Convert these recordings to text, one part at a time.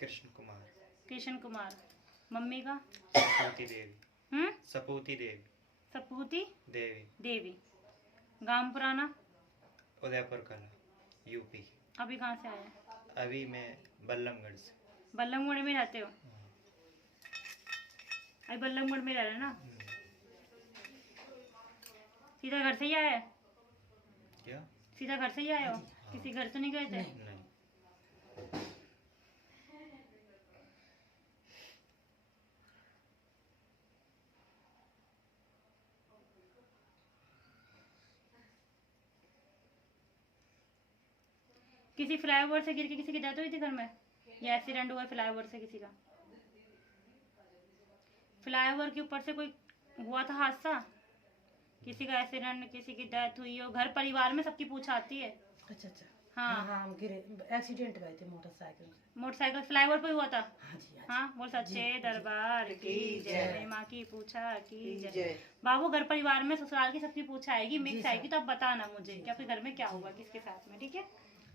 Krishna Kumar. Krishna Kumar. Mummy का? सपूती देवी। सपूती देवी। सपूती देवी। देवी। गांव पुराना? उदयपुर कला, यूपी। अभी कहाँ से आए? अभी मैं बल्लमगढ़ से। बल्लमगढ़ में रहते हो? अभी बल्लमगढ़ में रह रहे हो ना? सीधा घर से ही आए? क्या? सीधा घर से ही आए हो? किसी घर तो नहीं गए थे? नहीं। किसी फ्लाईओवर से गिर के किसी की डेथ हुई थी घर में, या एक्सीडेंट हुआ फ्लाईओवर से किसी का? फ्लाईओवर के ऊपर से कोई हुआ था हादसा? किसी का एक्सीडेंट, किसी की डेथ हुई हो? घर परिवार में सबकी पूछ आती है। अच्छा। हाँ हम गिरे, एक्सीडेंट हुए थे मोटरसाइकिल से। मोटरसाइकिल फ्लाईओवर पे हुआ था? हाँ जी। हाँ, बोल सच्चे दरबार की जय, मेरी माँ की पूछा की जय। बाबू, घर परिवार में ससुराल की सबकी पूछा आएगी, मिक्स आएगी, तो अब बताना मुझे क्या फिर घर में क्या हुआ, किसके साथ में, ठीक है?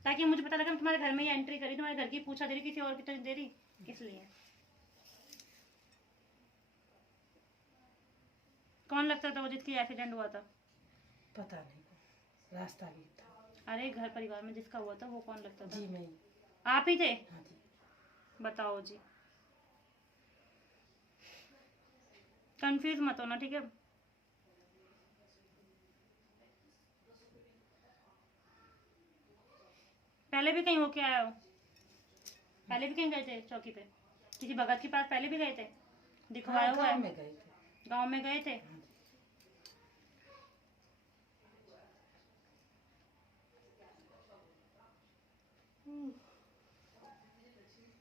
ताकि मुझे पता लगे मैं तुम्हारे घर में ही एंट्री करी, तुम्हारे घर की पूछा दे रही, किसी और की तो दे रही, इसलिए। कौन लगता था वो जिसकी एक्सीडेंट हुआ था? पता नहीं, रास्ता भी था। अरे घर परिवार में जिसका हुआ था वो कौन लगता था? जी मैं। आप ही थे? हाँ जी। बताओ जी। कंफ्यूज मत होना, ठीक है? पहले भी कहीं होके आए हो? पहले भी कहीं गए थे चौकी पे? किसी भगत के पास पहले भी गए थे? दिखवाया हुआ है? गाँव में गए थे। गाँव में गए थे?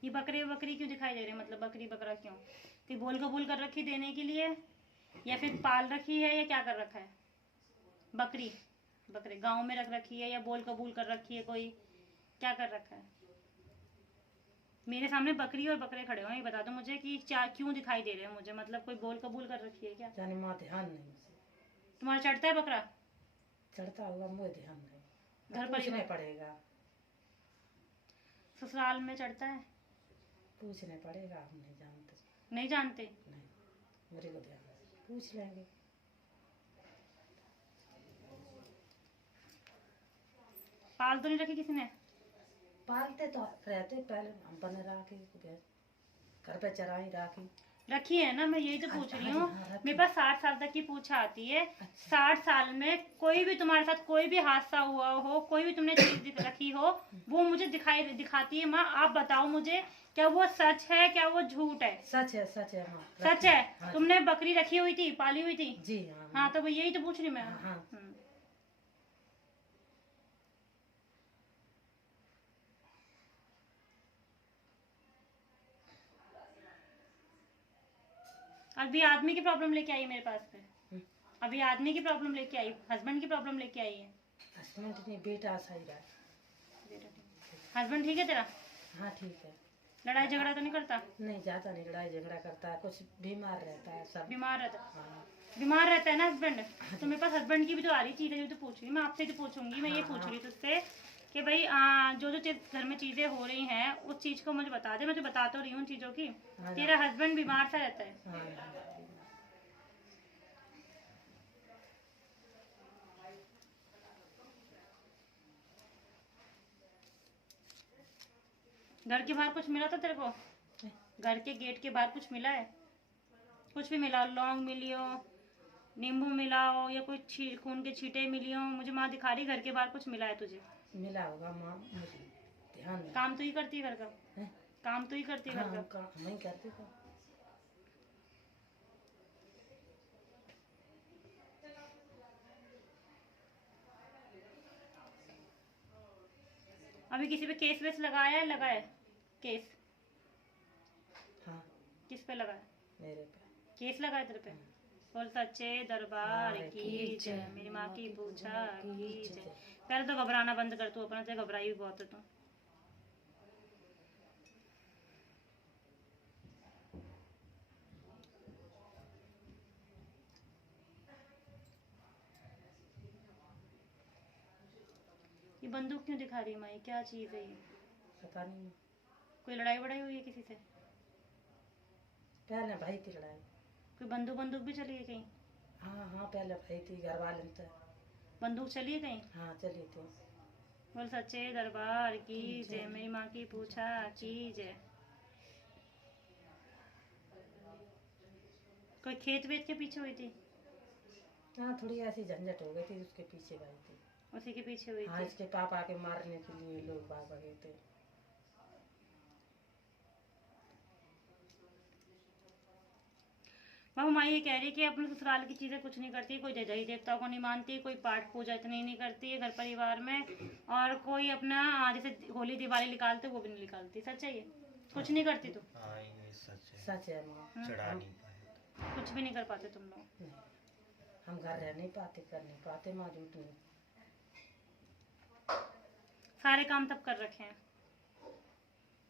ये बकरी बकरी क्यों दिखाई दे रहे हैं? मतलब बकरी बकरा क्यों? कि बोल कबूल कर रखी देने के लिए, या फिर पाल रखी है, या क्या कर रखा है? बकरी बकरे गांव में रख रखी है, या बोल कबूल कर रखी है कोई? क्या कर रखा है? मेरे सामने बकरी और बकरे खड़े हो, ये बता दो मुझे कि क्या क्यों दिखाई दे रहे हैं मुझे? मतलब कोई बोल कबूल कर रखी है क्या? जाने माँ ध्यान नहीं मुझे। तुम्हारा चढ़ता है बकरा? चढ़ता होगा, मुझे ध्यान नहीं। घर पूछने पर पड़ेगा। ससुराल में चढ़ता है? पूछने पड़ेगा, हम नहीं जानते। नहीं जानते? नहीं, मेरे को ध्यान नहीं, पूछ लेंगे। पाल तो नहीं रखी किसी ने? पालते तो रहते पहले, हम बने राखी घर पे चराई राखी रखी है ना, मैं यही तो पूछ रही हूँ। हाँ, मेरे पास 60 साल तक की पूछ आती है। अच्छा। 60 साल में कोई भी तुम्हारे साथ कोई भी हादसा हुआ हो, कोई भी तुमने चीज रखी हो, वो मुझे दिखाती है। माँ आप बताओ मुझे, क्या वो सच है, क्या वो झूठ है? सच है माँ। सच है। हाँ, तुमने बकरी रखी हुई थी, पाली हुई थी? जी हाँ, तो यही तो पूछ रही मैं। हाँ। अभी आदमी की प्रॉब्लम लेके आई मेरे पास पे। अभी आदमी की प्रॉब्लम लेके आई, हस्बैंड की प्रॉब्लम लेके आई है। हस्बैंड नहीं, बेटा सही रहा है। हस्बैंड ठीक है तेरा? हाँ ठीक है। लड़ाई झगड़ा तो नहीं करता? नहीं, ज्यादा नहीं लड़ाई झगड़ा करता है, कुछ बीमार रहता है सब। बीमार रहता है? हाँ। बीमार रहता है ना हस्बैंड? तो मेरे पास हस्बैंड की भी तो आ रही चीज़ है, जो तो पूछ रही मैं आपसे तो पूछूंगी। मैं ये पूछ रही तुझसे कि भाई जो घर में चीज़ें हो रही हैं उस चीज़ को मुझे बता दे। मैं तो बता तो रही हूँ चीज़ों की। तेरा हस्बैंड बीमार सा रहता है? हाँ। घर के बाहर कुछ मिला था तेरे को? घर के गेट के बाहर कुछ मिला है? कुछ भी मिला? लौंग मिली हो, नींबू मिला हो, या कोई खून के छींटे मिली हो? मुझे माँ दिखा रही घर के बाहर कुछ मिला है तुझे। मिला होगा माँ, मुझे ध्यान नहीं। काम तो ही करती है घर का? काम तो ही करती है घर का? हम नहीं करते तो। अभी किसी पे केस वेस लगाया है? लगाया केस? हाँ। किस पे लगाया? मेरे पे केस लगाया तेरे पे? बोल सच्चे दरबार की जय, मेरी माँ की पूछा की जय। पहले तो घबराना बंद कर, तू अपना से घबराई भी बहुत है तू। ये बंदूक क्यों दिखा रही है माँ? क्या चीज है ये? पता नहीं। कोई लड़ाई वड़ाई हुई है किसी से? पहले भाई थी लड़ाई। कोई बंदूक बंदूक भी चली है कहीं? हाँ हाँ पहले भाई थी, घर वाले से। बंदूक चली है कहीं? हाँ चली थी। बोल सच्चे दरबार की जय, मेरी माँ की पूछा की जय। कोई खेत वेत के पीछे हुई थी? हाँ थोड़ी ऐसी झंझट हो गई थी, उसके पीछे भाई थी। उसी के पीछे हुई हाँ थी। इसके पापा के मारने के लिए लोग भाग गए थे। बाबू माँ ये कह रही है कि अपने ससुराल की चीजें कुछ नहीं करती, कोई दही देवताओं को नहीं मानती, कोई पाठ पूजा इतनी नहीं करती है घर परिवार में, और कोई अपना जैसे होली दिवाली निकालते वो भी नहीं निकालती। सच है ये? कुछ नहीं करती तुम? हाँ ये सच है। सच है माँ। चढ़ा नहीं पाए। कुछ भी नहीं कर पाते तुम लोग? नहीं, हम घर रह नहीं पाते, कर नहीं पाते माँ, झूठ नहीं। सारे काम तब कर रखे हैं,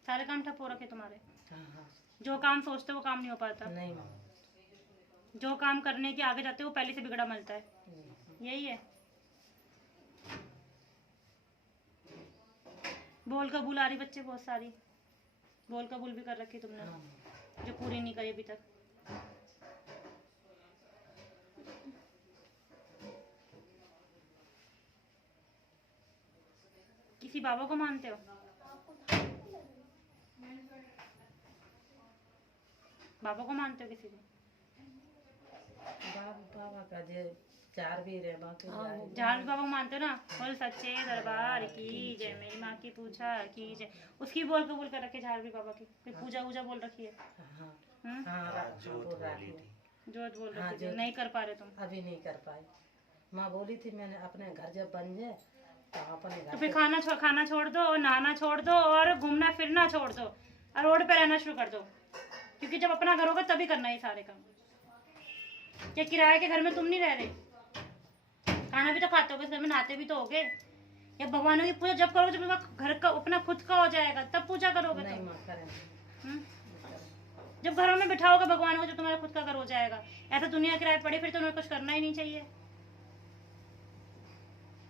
सारे काम ठप हो रखे तुम्हारे। हाँ हाँ जो काम सोचते वो काम नहीं हो पाता, नहीं माँ। जो काम करने के आगे जाते वो पहले से बिगड़ा मिलता है। नहीं। यही है। बोल कबूल आ रही बच्चे बहुत सारी, बोल कबूल भी कर रखी तुमने, हाँ जो पूरी नहीं करी अभी तक। किसी बाबा को मानते हो? बाबा को मानते हो किसी को? बाबा का जे चार भी रहे बाकी जहाँ भी बाबा को मानते हो ना, बोल सच्चे दरबार की जय, मेरी माँ की पूछा की जय। उसकी बोल कबूल कर रखी है झारवी बाबा की? कोई पूजा वूजा बोल रखी है? हाँ हम्म? हाँ जोत बोल रही बोली थी। थी। जोत बोल हाँ, रखी थी, जोत। नहीं कर पा रहे तुम? अभी नहीं कर पाई। माँ बोली थी मैंने अपने घर जब बन जाए तो अपने तो घर फिर पे- खाना छोड़ दो, और नहाना छोड़ दो, और घूमना फिरना छोड़ दो, और रोड पे रहना शुरू कर दो। क्योंकि जब अपना घर होगा तभी करना है सारे काम। क्या किराए के घर में तुम नहीं रह रहे? खाना भी तो खाते होगे, घर में नहाते भी तो होगे। या भगवानों की पूजा जब करोगे जब तुम्हारा घर का अपना खुद का हो जाएगा तब पूजा करोगे नहीं तुम। माँ करें। हम्म? जब घरों में बिठाओगे भगवान को, जब तुम्हारा खुद का घर हो जाएगा। ऐसा दुनिया किराए पड़ी फिर तो उन्हें कुछ करना ही नहीं चाहिए।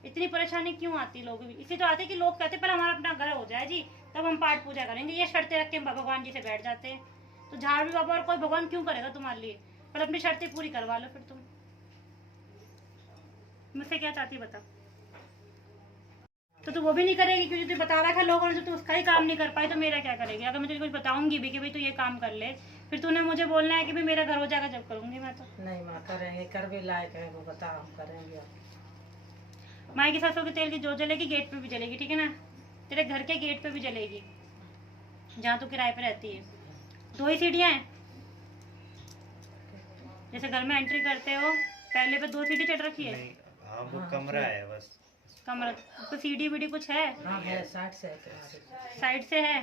इतनी परेशानी क्यों आती है लोगों की? इसी तो आती है कि लोग कहते पहले हमारा अपना घर हो जाए जी, तब हम पाठ पूजा करेंगे। ये शर्तें रख के भगवान जी से बैठ जाते हैं। तो झाड़ भी बाबा और कोई भगवान क्यों करेगा तुम्हारे लिए? पर अपनी शर्तें पूरी करवा लो फिर तुम। मुझसे क्या चाहती बता? तो तू वो भी नहीं करेगी क्योंकि तू बता रहा है लोगों ने, तो तू उसका ही काम नहीं कर पाई तो मेरा क्या करेगी? अगर मैं तुझे कुछ बताऊंगी भी कि भाई तू ये काम कर ले, फिर तूने मुझे बोलना है कि भाई मेरा घर हो जाएगा जब करूंगी मैं। तो नहीं माँ करेंगे, कर भी लायक है वो बता, हम करेंगे। माई की सरसों के तेल की जो जलेगी गेट पे भी जलेगी, ठीक है ना? तेरे घर के गेट पे भी जलेगी जहाँ तू किराए पे रहती है। 2 ही सीढ़ियाँ हैं, जैसे घर में एंट्री करते हो पहले पे 2 सीढ़ी चढ़ रखी है। नहीं हाँ वो कमरा है बस। कमरा तो सीढ़ी वीढ़ी कुछ है? हाँ है 60 से है तुम्हारे। साइड से है।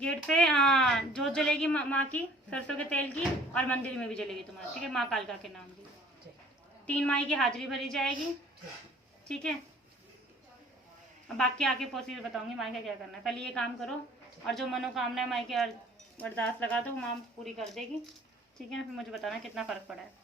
गेट पे हाँ जोत जलेगी माँ की सरसों के तेल की, और मंदिर में भी जलेगी तुम्हारी, ठीक है? माँ कालका के नाम की। ठीक 3 माई की हाजिरी भरी जाएगी, ठीक। ठीक है? अब बाकी आके प्रोसीजर बताऊंगी माई का क्या करना है। पहले ये काम करो, और जो मनोकामना है माई की अरदास लगा दो, माँ पूरी कर देगी, ठीक है ना? फिर मुझे बताना कितना फर्क पड़ा है।